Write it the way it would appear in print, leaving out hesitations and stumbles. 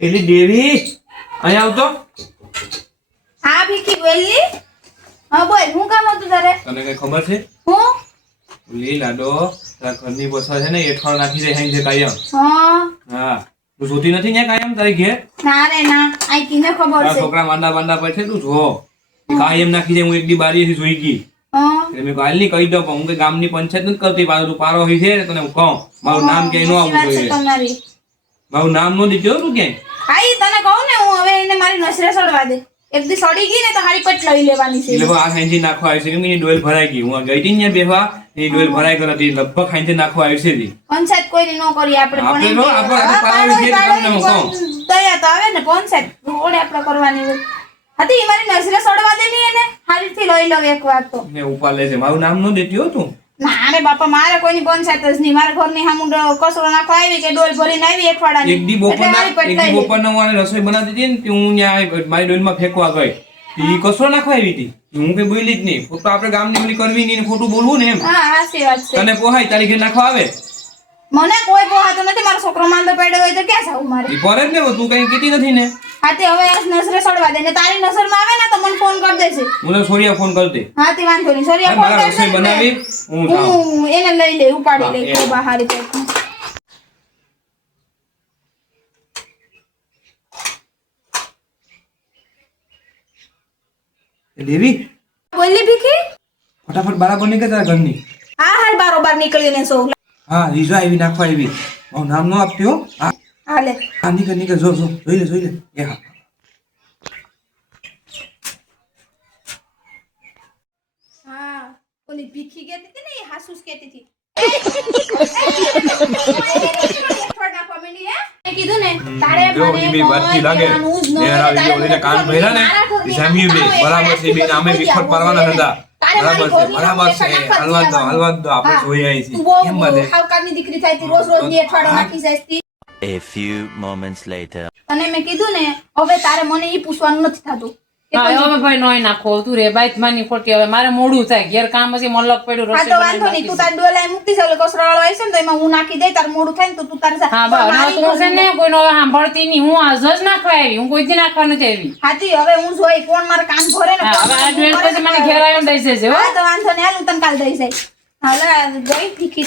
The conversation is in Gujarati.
એલી દેવી અહીંયા આવતો. હા ભીખી બોલી. હા બોલ, હું કામ હતું તારે? તને કઈ ખબર છે? હું ઓલી લાડો તારા ઘરની પછાડ છે ને એઠવાડ નાખી દે હાઈ છે કાયમ. હા તું જોતી નથી ને કાયમ તારી ઘેર? ના રે ના, આઈ કીને ખબર તારા છે. છોકરા માંડા માંડા પર છે તું જો કાયમ નાખી દે. હું એક દી બારીએથી જોઈ ગઈ એટલે મેં હાલ ની કહી દઉં પણ હું કઈ ગામની પંચાયત નથી કરતી. પાછું તું પારો હોય છે તને હું કહું મારું નામ ક્યાંય ન આવવું જોઈએ. તમારી મારું નામ નો દીધું તું ક્યાંય. હા ઈ તને કહું ને, હું હવે એને મારી નસરે સડવા દે. એક દી સડી ગઈ ને તો હારી પટ લઈ લેવાની છે. એટલે આ ખાંચી નાખવા આવી છે કે એની ડોલ ભરાઈ ગઈ. હું ગઈ હતી ને બેહવા એની ડોલ ભરાઈ ગઈ હતી. લગભગ ખાંચી નાખવા આવી છે તી. પંચાયત કોઈની નો કરી આપણે પણ આપણે એમ નો, કે આપણે હા, પાડો છે તમને હું કહું. દયા તો આવે ને પંચાયત ઓડે આપણે કરવાની હોય. હતી ઈ મારી નસરે સડવા દે ની એને હારીથી લઈ લઉં એક વાર તો. ને ઉપર લે છે. મારું નામ નો દેતી હો તું. ના રે બાપા, મારે કોઈની પંચાયત જ નહીં. મારા ઘરની સામું કચરો નાખવા આવી કે ડોલ ભરીને આવી એકવાડાની. એક દી બપોરના હું આને રસોઈ બનાવતી હતી ને તે હું ત્યાં મારી ડોલમાં ફેંકવા ગઈ. ઈ કચરો નાખવા આવી હતી. હું કઈ બોલી જ નહીં. ફક્ત આપણે ગામની ઓલી કરવી નહીં ને ખોટું બોલવું ને એમ. હા સાચી વાત છે. તને પોહાય તારી ઘેર નાખવા આવે? મને કોઈ પોહાતો નથી. મારો છોકરો માંદો પડ્યો હોય તો ક્યાં જાવું મારે? ઈ ફરે જ ને તું કઈ કીધી નથી ને. હા તે હવે આ નસરે સડવા દે ને તારી નસરમાં આવે ને તો મને ફોન કરી દેશે. હું સોરિયા ફોન કરતી. હા તે વાંધો નહીં. સોરિયા ફોન મારા કરશે રસોઈ ને બનાવી હું જાઉં. હું એને લઈ લે, ઉપાડી લે કે બહાર પેટ. દેવી બોલી ભીખી. ફટાફટ બરાબર નીકળ તારા ઘરની. હા હાલ બારોબાર નીકળીને સો. હા રીઝા આવી નાખવા આવી. મારું નામ નો આપતી હો. હા હાલે હા નીકળ નીકળ. જો જો જોઈ લે એ હા. હા ઓલી ભીખી કહેતી હતી ને, એ હાસુસ કહેતી હતી. કીધું ને તારે જો મને ઈ બી વાતથી લાગે. ઘેર આવી ઓલીને કાન ભર્યા ને ઈ જામ્યું બે. બરાબર છે બેન. અમે વિખટ પાડવાના હતા. બરાબર છે બરાબર છે. હલવા દો આપણે જોઈ આવી છીએ. કેમ બને? ખાવકારની દીકરી થાય તી રોજ રોજ ની અઠવાડો નાખી જાય તી. A few moments later. અને મેં કીધું ને હવે તારે મને ઈ પૂછવાનું નથી થતું કે હા હવે ભાઈ નોય નાખો તું રે બાઈક માની ખોટી. હવે મારે મોડું થાય ઘેર કામ પછી મલક પડ્યું હા રસોઈ તો વાંધો નહીં. તું તાર ડોલાય મૂકતી છે ઓલો કસરો વાળો આવી છે ને તો એમાં હું નાખી દઈ. તાર મોડું થાય ને તો તું તાર હા બસ તું છે ને કોઈનો સાંભળતી નહીં. હું આજ જ નાખવા આવી. હું કોઈથી નાખવા નથી આવી. હાથી હવે હું જોઈ કોણ મારે કામ ભરે ને હા હવે આ ડ્રેસ પછી મને ઘેર આવીને દઈ જશે હો. હા તો વાંધો નહીં. હાલ હું તને કાલ દઈ જાય. હાલે ગઈ ભીખી.